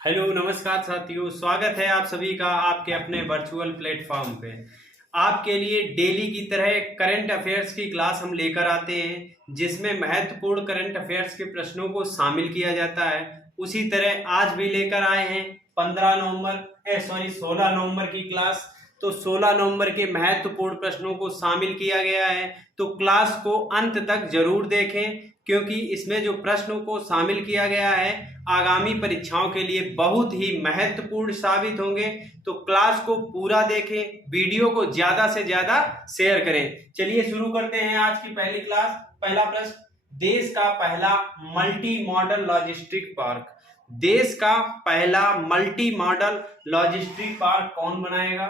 Hello नमस्कार साथियों, स्वागत है आप सभी का आपके अपने वर्चुअल प्लेटफॉर्म पे। आपके लिए डेली की तरह करंट अफेयर्स की क्लास हम लेकर आते हैं, जिसमें महत्वपूर्ण करंट अफेयर्स के प्रश्नों को शामिल किया जाता है। उसी तरह आज भी लेकर आए हैं 16 नवंबर की क्लास। तो 16 नवंबर के महत्वपूर्ण प्रश्नों को शामिल किया गया है, तो क्लास को अंत तक जरूर देखें, क्योंकि इसमें जो प्रश्नों को शामिल किया गया है आगामी परीक्षाओं के लिए बहुत ही महत्वपूर्ण साबित होंगे। तो क्लास को पूरा देखें, वीडियो को ज्यादा से ज्यादा शेयर करें। चलिए शुरू करते हैं आज की पहली क्लास। पहला प्रश्न, देश का पहला मल्टी मॉडल लॉजिस्टिक पार्क। देश का पहला मल्टी मॉडल लॉजिस्टिक पार्क कौन बनाएगा?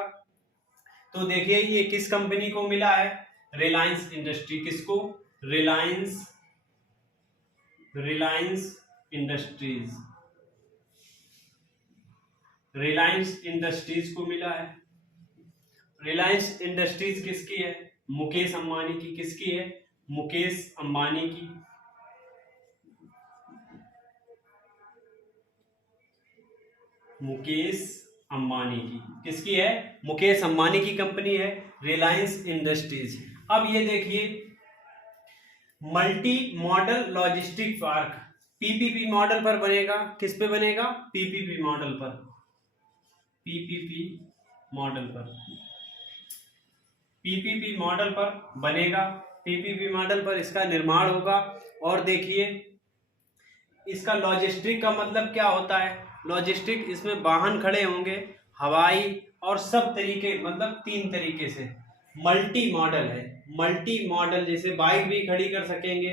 तो देखिए ये किस कंपनी को मिला है? रिलायंस इंडस्ट्री। किसको? रिलायंस इंडस्ट्रीज। रिलायंस इंडस्ट्रीज को मिला है। रिलायंस इंडस्ट्रीज किसकी है? मुकेश अंबानी की। किसकी है? मुकेश अंबानी की। मुकेश अंबानी की। किसकी है? मुकेश अंबानी की कंपनी है रिलायंस इंडस्ट्रीज। अब ये देखिए, multi modal logistic park PPP model पर बनेगा। किस पे बनेगा? पीपीपी मॉडल पर। पीपीपी मॉडल पर। पीपीपी मॉडल पर बनेगा। पीपीपी मॉडल पर इसका निर्माण होगा। और देखिए, इसका लॉजिस्टिक का मतलब क्या होता है? लॉजिस्टिक, इसमें वाहन खड़े होंगे, हवाई और सब तरीके, मतलब 3 तरीके से। मल्टी मॉडल है। मल्टी मॉडल जैसे बाइक भी खड़ी कर सकेंगे,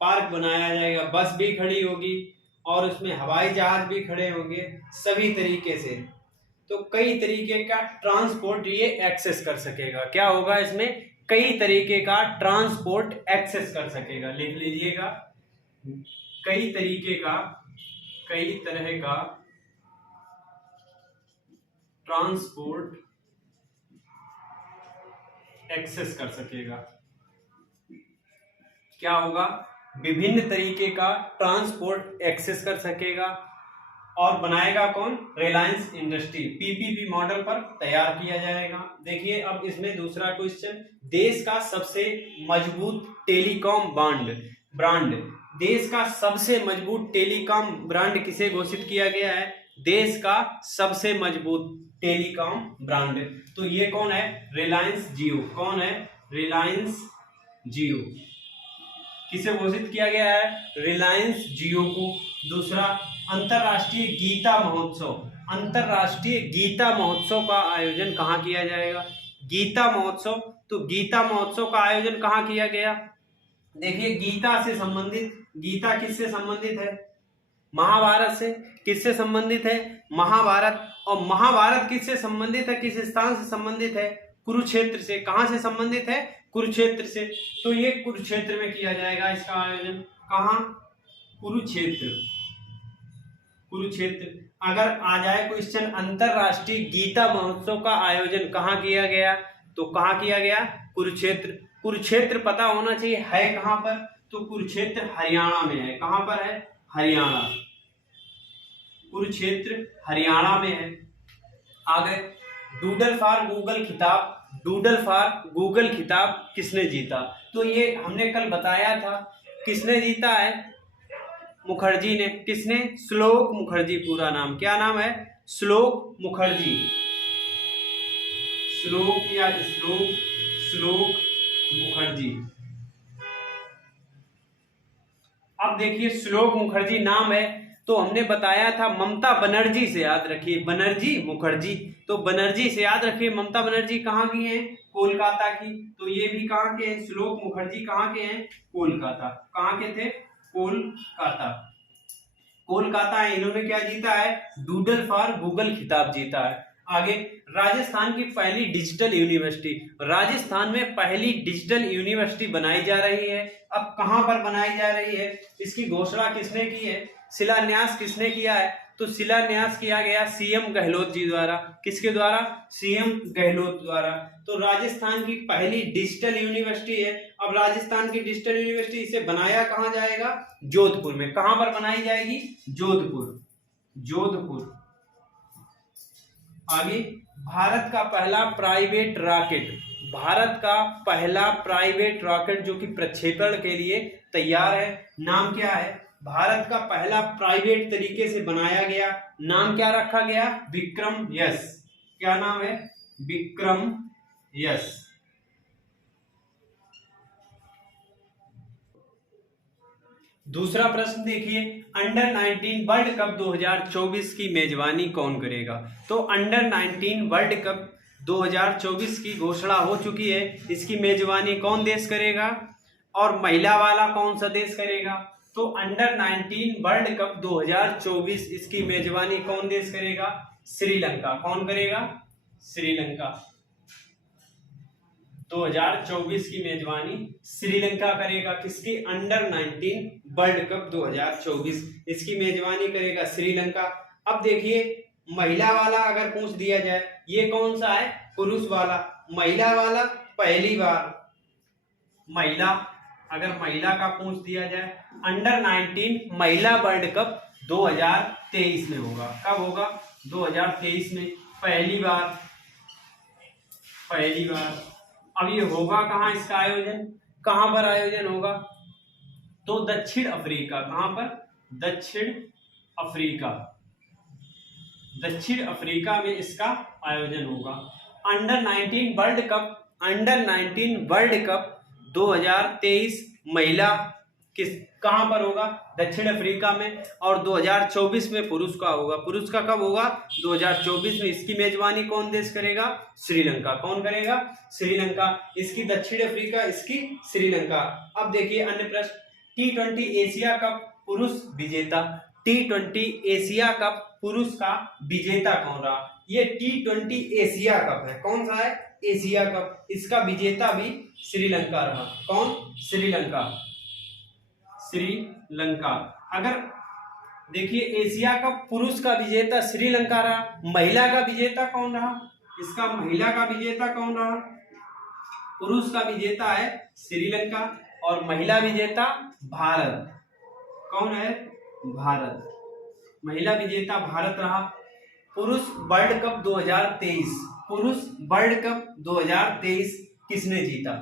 पार्क बनाया जाएगा, बस भी खड़ी होगी और उसमें हवाई जहाज भी खड़े होंगे, सभी तरीके से। तो कई तरीके का ट्रांसपोर्ट ये एक्सेस कर सकेगा। क्या होगा इसमें? कई तरीके का ट्रांसपोर्ट एक्सेस कर सकेगा। लिख लीजिएगा, कई तरह का ट्रांसपोर्ट एक्सेस कर सकेगा। क्या होगा? विभिन्न तरीके का ट्रांसपोर्ट एक्सेस कर सकेगा। और बनाएगा कौन? रिलायंस इंडस्ट्री। पीपीपी मॉडल पर तैयार किया जाएगा। देखिए अब इसमें दूसरा क्वेश्चन, देश का सबसे मजबूत टेलीकॉम ब्रांड। देश का सबसे मजबूत टेलीकॉम ब्रांड किसे घोषित किया गया है? देश का सबसे मजबूत टेलीकॉम ब्रांड। तो ये कौन है? रिलायंस जियो। कौन है? रिलायंस जियो। किसे घोषित किया गया है? रिलायंस जियो को। दूसरा, अंतरराष्ट्रीय गीता महोत्सव। अंतरराष्ट्रीय गीता महोत्सव का आयोजन कहाँ किया जाएगा? गीता महोत्सव। तो गीता महोत्सव का आयोजन कहाँ किया गया? देखिए, गीता से संबंधित, गीता किससे संबंधित है? महाभारत से। किससे संबंधित है? महाभारत। और महाभारत किससे संबंधित है? किस स्थान से संबंधित है? कुरुक्षेत्र से। कहां से संबंधित है? कुरुक्षेत्र से। तो ये कुरुक्षेत्र में किया जाएगा इसका आयोजन। कहां? कुरुक्षेत्र। अगर आ जाए क्वेश्चन, अंतरराष्ट्रीय गीता महोत्सव का आयोजन कहाँ किया गया? तो कहाँ किया गया? कुरुक्षेत्र। कुरुक्षेत्र पता होना चाहिए है कहां पर? तो कुरुक्षेत्र हरियाणा में है। कहां पर है? हरियाणा। कुरुक्षेत्र हरियाणा में है। आगे, डूडल फॉर गूगल खिताब किसने जीता? तो ये हमने कल बताया था। किसने जीता है? मुखर्जी ने। किसने? श्लोक मुखर्जी। पूरा नाम क्या नाम है? श्लोक मुखर्जी। श्लोक मुखर्जी। अब देखिए, श्लोक मुखर्जी नाम है, तो हमने बताया था ममता बनर्जी से याद रखिए। बनर्जी, मुखर्जी। तो बनर्जी से याद रखिए। ममता बनर्जी कहाँ की हैं? कोलकाता की। तो ये भी कहाँ के हैं? श्लोक मुखर्जी कहाँ के हैं? कोलकाता। कहाँ के थे? कोलकाता। कोलकाता है। इन्होंने क्या जीता है? डूडल फॉर गूगल खिताब जीता है। आगे, राजस्थान की पहली डिजिटल यूनिवर्सिटी। राजस्थान में पहली डिजिटल यूनिवर्सिटी बनाई जा रही है। अब कहां पर बनाई जा रही है? इसकी घोषणा किसने की है? शिलान्यास किसने किया है? तो शिलान्यास किया गया सीएम गहलोत जी द्वारा। किसके द्वारा? सीएम गहलोत द्वारा। तो राजस्थान की पहली डिजिटल यूनिवर्सिटी है। अब राजस्थान की डिजिटल यूनिवर्सिटी, इसे बनाया कहां जाएगा? जोधपुर में। कहां पर बनाई जाएगी? जोधपुर। आगे, भारत का पहला प्राइवेट रॉकेट, भारत का पहला प्राइवेट रॉकेट जो कि प्रक्षेपण के लिए तैयार है, नाम क्या है? भारत का पहला प्राइवेट तरीके से बनाया गया, नाम क्या रखा गया? विक्रम यस। क्या नाम है? विक्रम यस। दूसरा प्रश्न देखिए, अंडर 19 वर्ल्ड कप 2024 की मेजबानी कौन करेगा? तो अंडर 19 वर्ल्ड कप 2024 की घोषणा हो चुकी है, इसकी मेजबानी कौन देश करेगा? और महिला वाला कौन सा देश करेगा? तो अंडर 19 वर्ल्ड कप 2024 इसकी मेजबानी कौन देश करेगा? श्रीलंका। कौन करेगा? श्रीलंका। 2024 की मेजबानी श्रीलंका करेगा। किसकी? अंडर 19 वर्ल्ड कप 2024 इसकी मेजबानी करेगा श्रीलंका। अब देखिए, महिला वाला अगर पूछ दिया जाए, ये कौन सा है? पुरुष वाला। महिला वाला पहली बार, महिला, अगर महिला का पूछ दिया जाए, अंडर 19 महिला वर्ल्ड कप 2023 में होगा। कब होगा? 2023 में, पहली बार, पहली बार। अब ये होगा कहाँ इसका आयोजन? कहाँ पर आयोजन होगा? तो दक्षिण अफ्रीका। कहाँ पर? दक्षिण अफ्रीका। दक्षिण अफ्रीका में इसका आयोजन होगा। Under 19 world cup, under 19 world cup 2023 महिला किस कहाँ पर होगा? दक्षिण अफ्रीका में। और 2024 में पुरुष का होगा। पुरुष का कब होगा? 2024 में। इसकी मेजबानी कौन देश करेगा? श्रीलंका। कौन करेगा? श्रीलंका। इसकी दक्षिण अफ्रीका, इसकी श्रीलंका। अब देखिए अन्य प्रश्न, T20 एशिया कप पुरुष विजेता, T20 एशिया कप पुरुष का विजेता कौन रहा? ये T20 एशिया कप है। कौन सा है? Asia cup. इसका विजेता भी श्रीलंका रहा। कौन? श्रीलंका। श्रीलंका। अगर देखिए, एशिया कप पुरुष का विजेता श्रीलंका रहा, महिला का विजेता कौन रहा? इसका महिला का विजेता कौन रहा? पुरुष का विजेता है श्रीलंका और महिला विजेता भारत। कौन है? भारत। महिला विजेता भारत रहा। पुरुष वर्ल्ड कप 2023, पुरुष वर्ल्ड कप 2023 किसने जीता?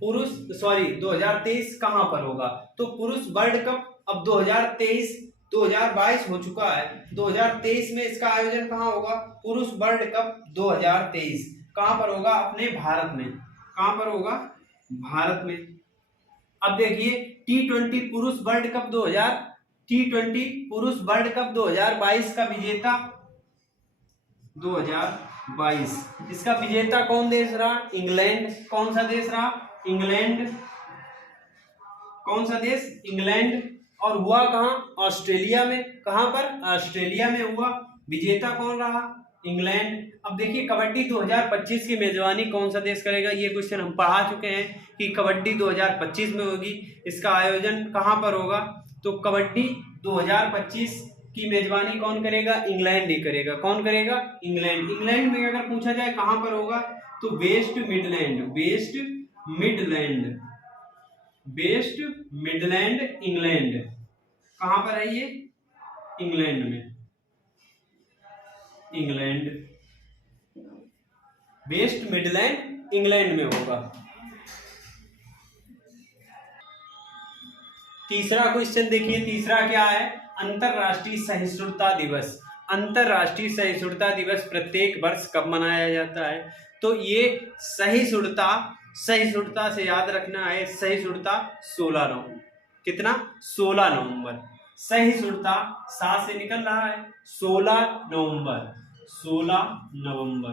पुरुष 2023 कहां पर होगा? तो पुरुष वर्ल्ड कप अब 2023 2022 हो चुका है, 2023 में इसका आयोजन कहां होगा? पुरुष वर्ल्ड कप 2023 कहां पर होगा? अपने भारत में। कहां पर होगा? भारत में। अब देखिए, T20 पुरुष वर्ल्ड कप 2022 का विजेता 2022, इसका विजेता कौन देश रहा? इंग्लैंड। कौन सा देश रहा? इंग्लैंड। कौन सा देश? इंग्लैंड। और हुआ कहां? ऑस्ट्रेलिया में। कहां पर? ऑस्ट्रेलिया में हुआ। विजेता कौन रहा? इंग्लैंड। अब देखिए, कबड्डी 2025 की मेजबानी कौन सा देश करेगा? ये क्वेश्चन हम पढ़ा चुके हैं कि कबड्डी 2025 में होगी। इसका आयोजन कहां पर होगा? तो कबड्डी 2025 की मेजबानी कौन करेगा? इंग्लैंड ही करेगा। कौन करेगा? इंग्लैंड। इंग्लैंड में अगर पूछा जाए कहां पर होगा, तो West Midland, West Midland, West Midland England. कहां पर है ये? इंग्लैंड में। इंग्लैंड, वेस्ट मिडलैंड इंग्लैंड में होगा। तीसरा क्वेश्चन देखिए, तीसरा क्या है? अंतरराष्ट्रीय सहिष्णुता दिवस। अंतरराष्ट्रीय सहिष्णुता दिवस प्रत्येक वर्ष कब मनाया जाता है? तो ये सहिष्णुता, सहिष्णुता से याद रखना है, सहिष्णुता 16 नवंबर। कितना? 16 नवंबर। सहिष्णुता 7 से निकल रहा है, 16 नवंबर, 16 नवंबर।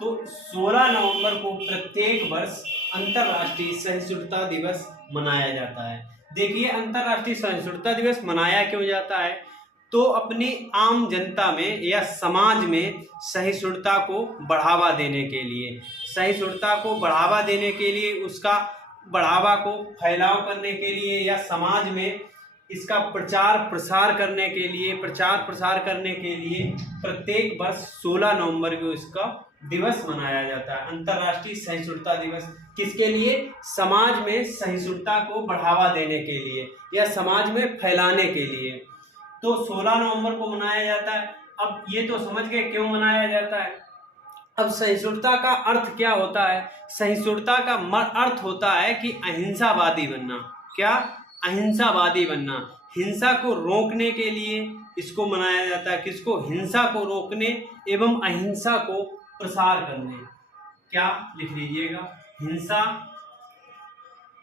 तो 16 नवंबर को प्रत्येक वर्ष अंतरराष्ट्रीय सहिष्णुता दिवस मनाया जाता है। देखिए, अंतरराष्ट्रीय सहिष्णुता दिवस मनाया क्यों जाता है? तो अपनी आम जनता में या समाज में सहिष्णुता को बढ़ावा देने के लिए, सहिष्णुता को बढ़ावा देने के लिए, उसका बढ़ावा को फैलाव करने के लिए या समाज में इसका प्रचार प्रसार करने के लिए, प्रत्येक वर्ष 16 नवंबर को इसका दिवस मनाया जाता है, अंतरराष्ट्रीय सहिष्णुता दिवस। किसके लिए? समाज में सहिष्णुता को बढ़ावा देने के लिए या समाज में फैलाने के लिए। तो 16 नवंबर को मनाया जाता है। अब ये तो समझ गए क्यों मनाया जाता है। अब सहिष्णुता का अर्थ क्या होता है? सहिष्णुता का अर्थ होता है कि अहिंसावादी बनना। क्या? अहिंसावादी बनना। हिंसा को रोकने के लिए इसको मनाया जाता है। किसको? हिंसा को रोकने एवं अहिंसा को प्रसार करने। क्या लिख लीजिएगा? हिंसा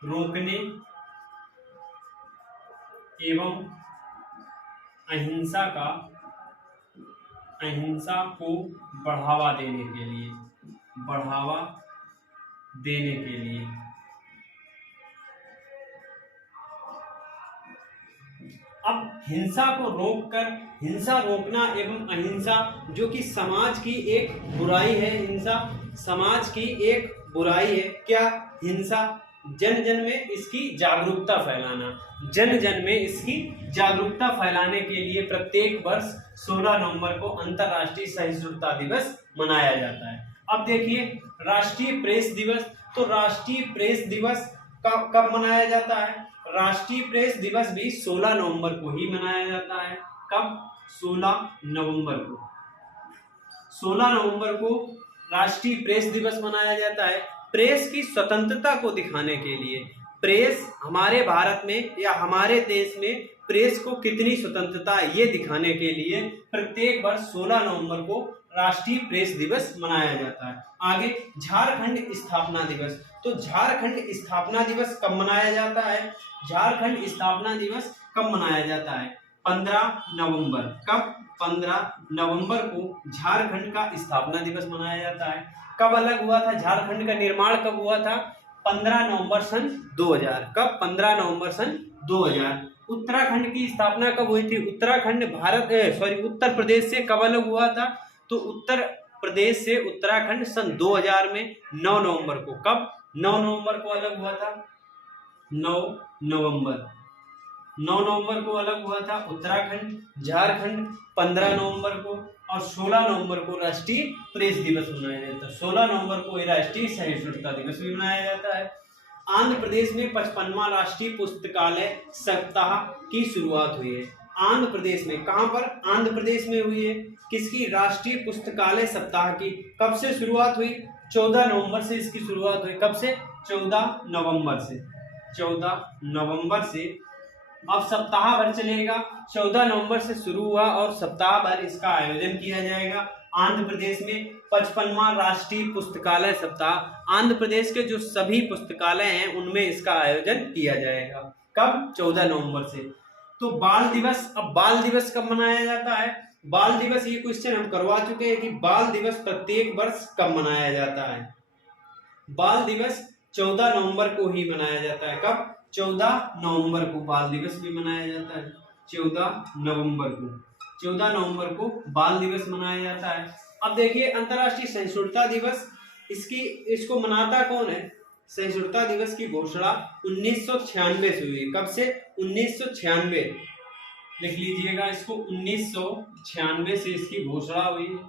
रोकने एवं अहिंसा को बढ़ावा देने के लिए, अब हिंसा को रोककर, हिंसा रोकना एवं अहिंसा जो कि समाज की एक बुराई है, हिंसा समाज की एक बुराई है। क्या? हिंसा जन जन में इसकी जागरूकता फैलाना। जन जन में इसकी जागरूकता फैलाने के लिए प्रत्येक वर्ष 16 नवंबर को अंतर्राष्ट्रीय सहिष्णुता दिवस मनाया जाता है। अब देखिए राष्ट्रीय प्रेस दिवस। तो राष्ट्रीय प्रेस दिवस कब मनाया जाता है? राष्ट्रीय प्रेस दिवस भी 16 नवंबर को ही मनाया जाता है। कब? 16 नवंबर को। 16 नवंबर को राष्ट्रीय प्रेस दिवस मनाया जाता है। प्रेस की स्वतंत्रता को दिखाने के लिए, प्रेस हमारे भारत में या हमारे देश में प्रेस को कितनी स्वतंत्रता है ये दिखाने के लिए प्रत्येक वर्ष 16 नवंबर को राष्ट्रीय प्रेस दिवस मनाया जाता है। आगे झारखंड स्थापना दिवस। तो झारखंड स्थापना दिवस कब मनाया जाता है? झारखंड स्थापना दिवस कब मनाया जाता है? 15 नवंबर। कब? 15 नवंबर को झारखंड का स्थापना दिवस मनाया जाता है। कब अलग हुआ था? झारखंड का निर्माण कब हुआ था? 15 नवंबर सन 2000। कब? 15 नवंबर सन 2000। उत्तराखंड की स्थापना कब हुई थी? उत्तराखंड उत्तर प्रदेश से कब अलग हुआ था? तो उत्तर प्रदेश से उत्तराखंड सन 2000 में 9 नवंबर को। कब? 9 नवंबर को अलग हुआ था। 9 नवंबर को अलग हुआ था उत्तराखंड। झारखंड 15 नवंबर को और 16 नवंबर को राष्ट्रीय प्रेस दिवस मनाया जाता है। 16 नवंबर को राष्ट्रीय सहिष्णुता दिवस भी मनाया जाता है। आंध्र प्रदेश में 55वां राष्ट्रीय पुस्तकालय सप्ताह की शुरुआत हुई है। आंध्र प्रदेश में, कहां पर? आंध्र प्रदेश में हुई है। किसकी? राष्ट्रीय पुस्तकालय सप्ताह की। कब से शुरुआत हुई? 14 नवंबर से इसकी शुरुआत हुई। कब से? 14 नवंबर से। 14 नवंबर से अब सप्ताह भर चलेगा। 14 नवंबर से शुरू हुआ और सप्ताह भर इसका आयोजन किया जाएगा। आंध्र प्रदेश में 55वां राष्ट्रीय पुस्तकालय सप्ताह, आंध्र प्रदेश के जो सभी पुस्तकालय हैं उनमें इसका आयोजन किया जाएगा। कब? 14 नवंबर से। तो बाल दिवस। अब बाल दिवस कब मनाया जाता है? बाल दिवस, ये क्वेश्चन हम करवा चुके हैं कि बाल दिवस प्रत्येक वर्ष कब मनाया जाता है। बाल दिवस 14 नवंबर को ही मनाया जाता है। कब? 14 नवंबर को बाल दिवस भी मनाया जाता है। 14 नवंबर को बाल दिवस मनाया जाता है। अब देखिए अंतर्राष्ट्रीय सहिष्णुता दिवस, इसको मनाता कौन है? सहिष्णुता दिवस की घोषणा 1996 से हुई। कब से? 1996। लिख लीजिएगा इसको, 1996 से इसकी घोषणा हुई है।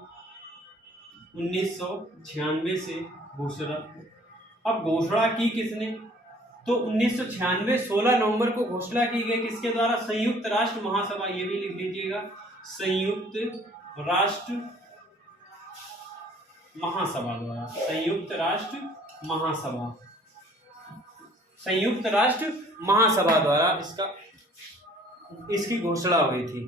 1996 से घोषणा। अब घोषणा की किसने? तो 1996 16 नवंबर को घोषणा की गई। किसके द्वारा? संयुक्त राष्ट्र महासभा। ये भी लिख लीजिएगा, संयुक्त राष्ट्र महासभा द्वारा। संयुक्त राष्ट्र महासभा द्वारा इसकी घोषणा हुई थी।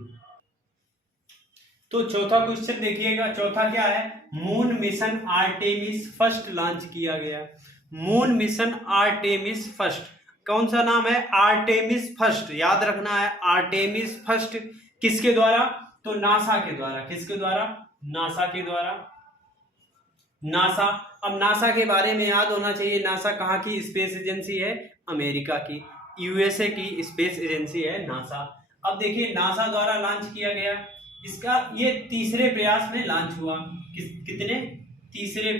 तो चौथा क्वेश्चन देखिएगा। चौथा क्या है? Moon mission Artemis first launch किया गया। मून मिशन आर्टेमिस फर्स्ट, कौन सा नाम है? आर्टेमिस फर्स्ट, याद रखना है। आर्टेमिस फर्स्ट किसके द्वारा? तो नासा के द्वारा। किसके द्वारा? नासा के द्वारा। नासा, अब नासा के बारे में याद होना चाहिए। नासा कहाँ की स्पेस एजेंसी है? अमेरिका की, यूएसए की स्पेस एजेंसी है नासा। अब देखिए नासा द्वारा लॉन्च किया गया। इसका ये तीसरे प्रयास में लॉन्च हुआ। कितने? तीसरे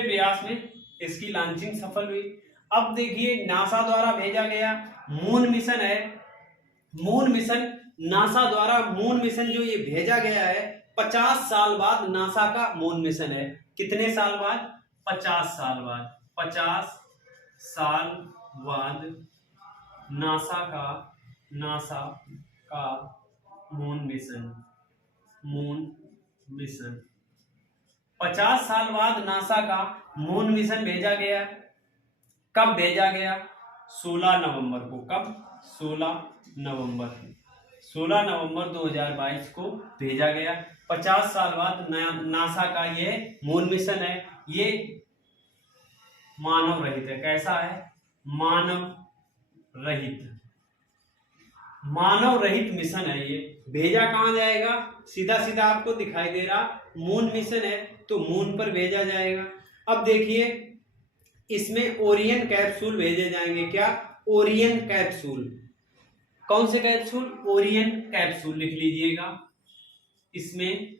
प्रयास में इसकी लॉन्चिंग सफल हुई। अब देखिए नासा द्वारा भेजा गया मून मिशन है। मून मिशन, नासा द्वारा मून मिशन जो ये भेजा गया है 50 साल बाद नासा का मून मिशन है। कितने साल बाद? 50 साल बाद। 50 साल बाद नासा का मून मिशन 50 साल बाद नासा का मून मिशन भेजा गया। कब भेजा गया? 16 नवंबर को। कब? 16 नवंबर 2022 को भेजा गया। 50 साल बाद नासा का ये मून मिशन है। ये मानव रहित है। कैसा है? मानव रहित मिशन है। ये भेजा कहाँ जाएगा? सीधा सीधा आपको दिखाई दे रहा मून मिशन है, तो मून पर भेजा जाएगा। अब देखिए इसमें ओरियन कैप्सूल भेजे जाएंगे। क्या? Orion capsule. कौन से कैप्सूल? ओरियन कैप्सूल लिख लीजिएगा। इसमें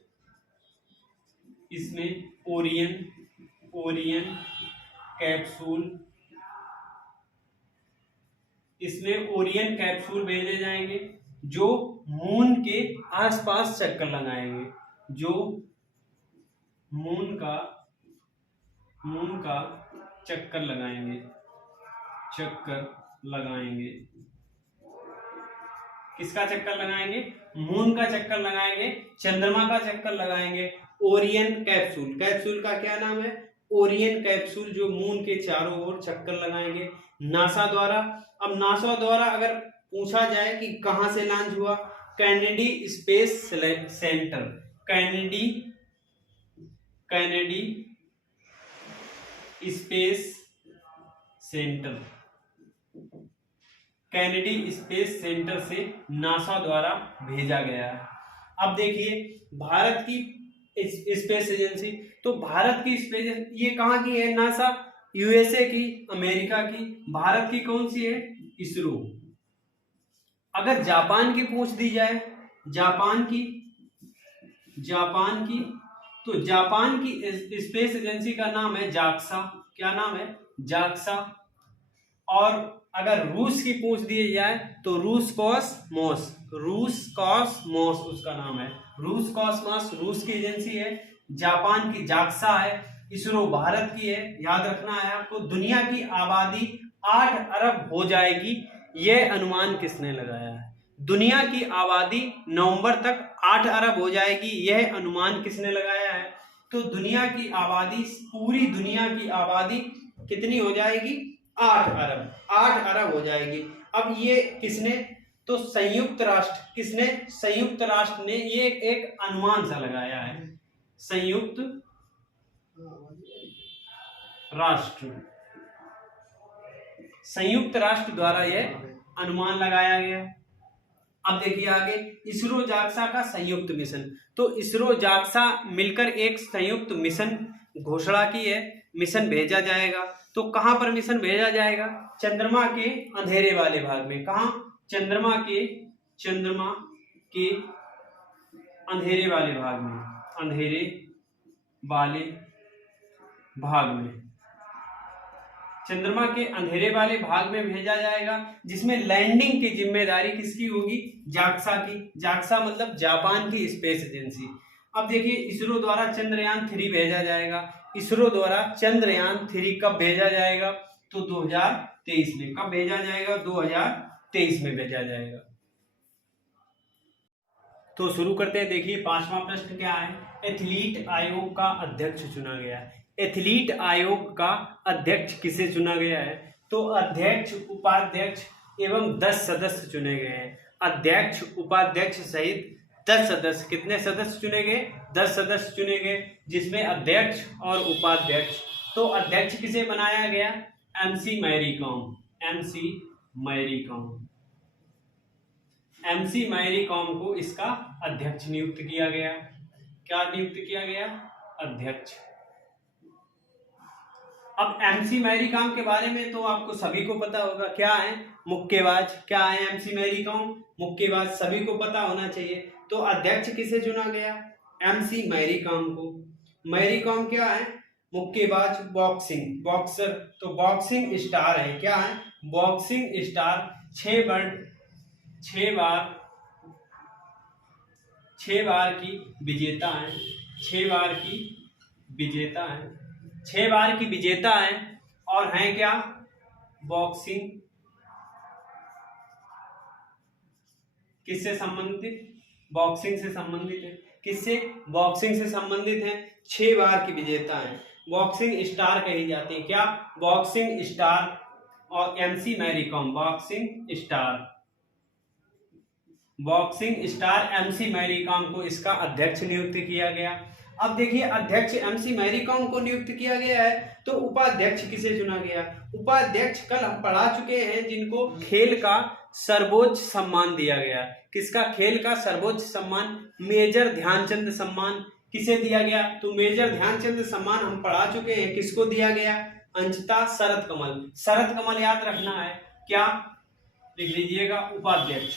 ओरियन कैप्सूल भेजे जाएंगे जो मून के आसपास चक्कर लगाएंगे। जो मून का चक्कर लगाएंगे। किसका चक्कर लगाएंगे? मून का चक्कर लगाएंगे, चंद्रमा का चक्कर लगाएंगे। ओरियन कैप्सूल का क्या नाम है? ओरियन कैप्सूल, जो मून के चारों ओर चक्कर लगाएंगे नासा द्वारा। अब नासा द्वारा अगर पूछा जाए कि कहां से लॉन्च हुआ, Kennedy space centre, Kennedy space centre से नासा द्वारा भेजा गया है। अब देखिए भारत की स्पेस एजेंसी, तो भारत की स्पेस ये कहाँ की है? नासा यूएसए की, अमेरिका की। भारत की कौन सी है? इसरो। अगर जापान की पूछ दी जाए, जापान की, तो जापान की स्पेस एजेंसी का नाम है जाक्सा। क्या नाम है? जाक्सा। और अगर रूस की पूछ दी जाए तो रूस कॉस्मोस उसका नाम है। रूस कॉस्मोस रूस की एजेंसी है। जापान की जाक्सा है। इसरो भारत की है। याद रखना है आपको। दुनिया की आबादी 8 अरब हो जाएगी, यह अनुमान किसने लगाया है? दुनिया की आबादी नवंबर तक 8 अरब हो जाएगी, यह अनुमान किसने लगाया है? तो दुनिया की आबादी, पूरी दुनिया की आबादी कितनी हो जाएगी? 8 अरब हो जाएगी। अब ये किसने? तो संयुक्त राष्ट्र ने ये एक अनुमान सा लगाया है। संयुक्त राष्ट्र द्वारा यह अनुमान लगाया गया। अब देखिए आगे इसरो जाक्सा का संयुक्त मिशन। तो इसरो जाक्सा मिलकर एक संयुक्त मिशन घोषणा की है। मिशन भेजा जाएगा। तो कहां पर मिशन भेजा जाएगा? चंद्रमा के अंधेरे वाले भाग में। कहां? चंद्रमा के अंधेरे वाले भाग में। चंद्रमा के अंधेरे वाले भाग में भेजा जाएगा, जिसमें लैंडिंग की जिम्मेदारी किसकी होगी? जाक्सा की। जाक्सा मतलब जापान की स्पेस एजेंसी। अब देखिए इसरो द्वारा चंद्रयान 3 भेजा जाएगा। इसरो द्वारा चंद्रयान 3 कब भेजा जाएगा? तो 2023 में। कब भेजा जाएगा? 2023 में भेजा जाएगा। तो शुरू करते हैं। देखिए 5वां प्रश्न क्या है? एथलीट आयोग का अध्यक्ष चुना गया। एथलीट आयोग का अध्यक्ष किसे चुना गया है? तो अध्यक्ष, उपाध्यक्ष एवं 10 सदस्य चुने गए हैं। अध्यक्ष, उपाध्यक्ष सहित 10 सदस्य। कितने सदस्य चुने गए? 10 सदस्य चुने गए, जिसमें अध्यक्ष और उपाध्यक्ष। तो अध्यक्ष किसे बनाया गया? एमसी मैरी कॉम को इसका अध्यक्ष नियुक्त किया गया। क्या नियुक्त किया गया? अध्यक्ष। अब एमसी मैरी कॉम के बारे में तो आपको सभी को पता होगा। क्या है? मुक्केबाज। क्या है एमसी मैरी कॉम? मुक्केबाज। सभी को पता होना चाहिए। तो अध्यक्ष किसे चुना गया? एमसी मैरी कॉम को। मैरी कॉम क्या है? मुक्केबाज, बॉक्सर। तो बॉक्सिंग स्टार है। क्या है? Boxing star. 6 बार की विजेता है। 6 बार की विजेता है और हैं क्या? बॉक्सिंग किससे संबंधित? बॉक्सिंग से संबंधित है। किससे? बॉक्सिंग से संबंधित है। 6 बार की विजेता है, बॉक्सिंग स्टार कही जाती है। क्या? Boxing star. और MC Mary Kom, boxing star MC Mary Kom को इसका अध्यक्ष नियुक्त किया गया। अब देखिए, अध्यक्ष एमसी मैरी कॉम को नियुक्त किया गया है, तो उपाध्यक्ष किसे चुना गया? उपाध्यक्ष कल हम पढ़ा चुके हैं, जिनको खेल का सर्वोच्च सम्मान दिया गया। किसका? खेल का सर्वोच्च सम्मान, मेजर ध्यानचंद सम्मान किसे दिया गया? तो मेजर ध्यानचंद सम्मान हम पढ़ा चुके हैं, किसको दिया गया? अंचिता शरद कमल। शरद कमल याद रखना है, क्या लिख लीजिएगा? उपाध्यक्ष,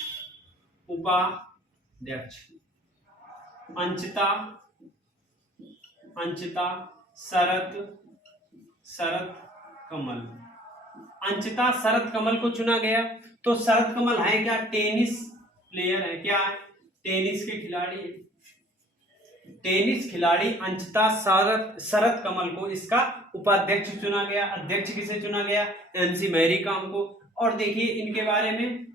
अंचिता शरद कमल। अंचिता शरद कमल को चुना गया। तो शरद कमल है क्या? टेनिस प्लेयर है। क्या है? टेनिस के खिलाड़ी है। टेनिस खिलाड़ी अंचिता शरद कमल को इसका उपाध्यक्ष चुना गया। अध्यक्ष किसे चुना गया? एमसी मैरी कॉम को। और देखिए इनके बारे में,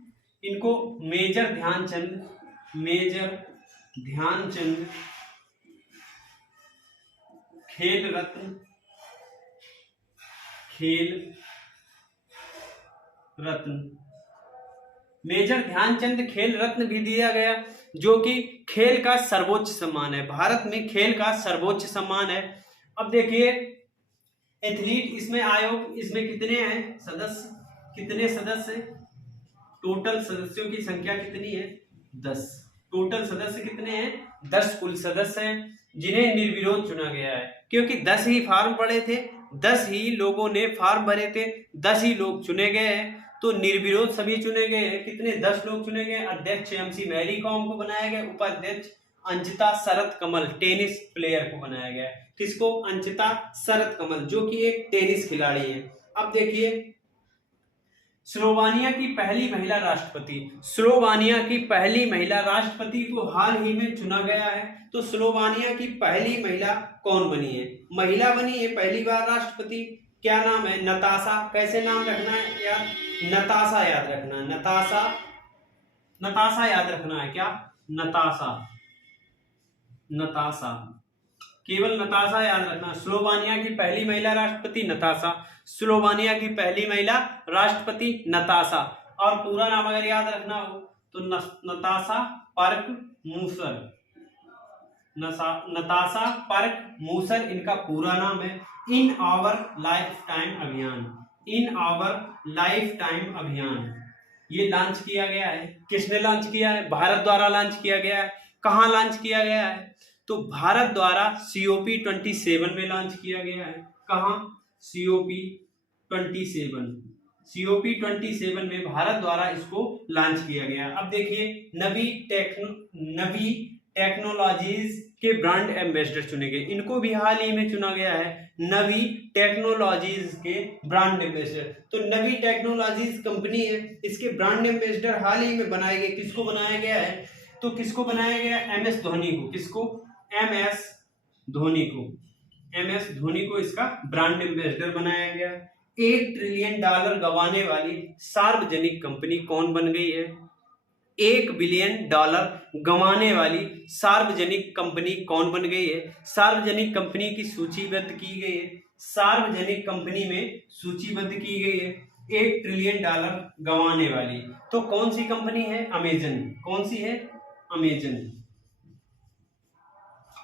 इनको मेजर ध्यानचंद खेल रत्न मेजर ध्यानचंद खेल रत्न भी दिया गया, जो कि खेल का सर्वोच्च सम्मान है। भारत में खेल का सर्वोच्च सम्मान है। अब देखिए एथलीट, इसमें आयोग, इसमें कितने हैं सदस्य? कितने सदस्य? टोटल सदस्यों की संख्या कितनी है? 10। टोटल सदस्य कितने हैं? 10 कुल सदस्य हैं, जिन्हें निर्विरोध चुना गया है। क्योंकि 10 ही फॉर्म पड़े थे, 10 ही लोगों ने फॉर्म भरे थे, 10 ही लोग चुने गए हैं, तो निर्विरोध सभी चुने गए हैं। कितने? 10 लोग चुने गए। अध्यक्ष एमसी मैरी कॉम को बनाया गया, उपाध्यक्ष अंचिता शरद कमल टेनिस प्लेयर को बनाया गया। किसको? अंचिता शरद कमल, जो कि एक टेनिस खिलाड़ी है। अब देखिए स्लोवानिया की पहली महिला राष्ट्रपति को हाल ही में चुना गया है। तो स्लोवानिया की पहली महिला कौन बनी है? महिला बनी है पहली बार राष्ट्रपति। क्या नाम है? नताशा। कैसे नाम रखना है यार? नताशा याद रखना है। नताशा याद रखना है। क्या? नताशा, केवल नताशा याद रखना। स्लोवानिया की पहली महिला राष्ट्रपति नताशा। स्लोवानिया की पहली महिला राष्ट्रपति नताशा। और पूरा नाम अगर याद रखना हो तो नताशा पर्क मूसर इनका पूरा नाम है। इन आवर लाइफ टाइम अभियान ये लॉन्च किया गया है। किसने लॉन्च किया है? भारत द्वारा लॉन्च किया गया है। कहाँ लॉन्च किया गया है? तो भारत द्वारा COP27 में लॉन्च किया गया है। कहाँ? COP27 में भारत द्वारा इसको लॉन्च किया गया। अब देखिए नवी टेक्नोलॉजीज के ब्रांड एम्बेसडर चुने गए। इनको भी हाल ही में चुना गया है, नवी टेक्नोलॉजीज के ब्रांड एम्बेसडर। तो नवी टेक्नोलॉजीज कंपनी है, इसके ब्रांड एम्बेसडर हाल ही में बनाए गए। किसको बनाया गया है? तो किसको बनाया गया? MS धोनी को। किसको? MS धोनी को इसका ब्रांड एम्बेसडर बनाया गया। $1 ट्रिलियन गंवाने वाली सार्वजनिक कंपनी कौन बन गई है? $1 बिलियन गंवाने वाली सार्वजनिक कंपनी कौन बन गई है? सार्वजनिक कंपनी की सूचीबद्ध की गई है। सार्वजनिक कंपनी में सूचीबद्ध की गई है $1 ट्रिलियन गंवाने वाली। तो कौन सी कंपनी है? अमेजन। कौन सी है?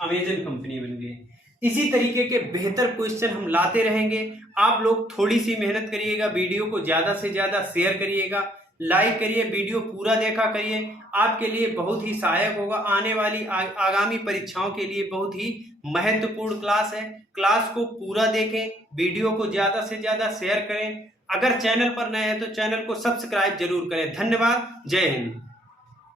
अमेजन कंपनी बन गई। इसी तरीके के बेहतर क्वेश्चन हम लाते रहेंगे। आप लोग थोड़ी सी मेहनत करिएगा, वीडियो को ज्यादा से ज्यादा शेयर करिएगा, लाइक करिए, वीडियो पूरा देखा करिए। आपके लिए बहुत ही सहायक होगा। आने वाली आगामी परीक्षाओं के लिए बहुत ही महत्वपूर्ण क्लास है। क्लास को पूरा देखें, वीडियो को ज्यादा से ज्यादा शेयर करें। अगर चैनल पर नए हैं तो चैनल को सब्सक्राइब जरूर करें। धन्यवाद। जय हिंद।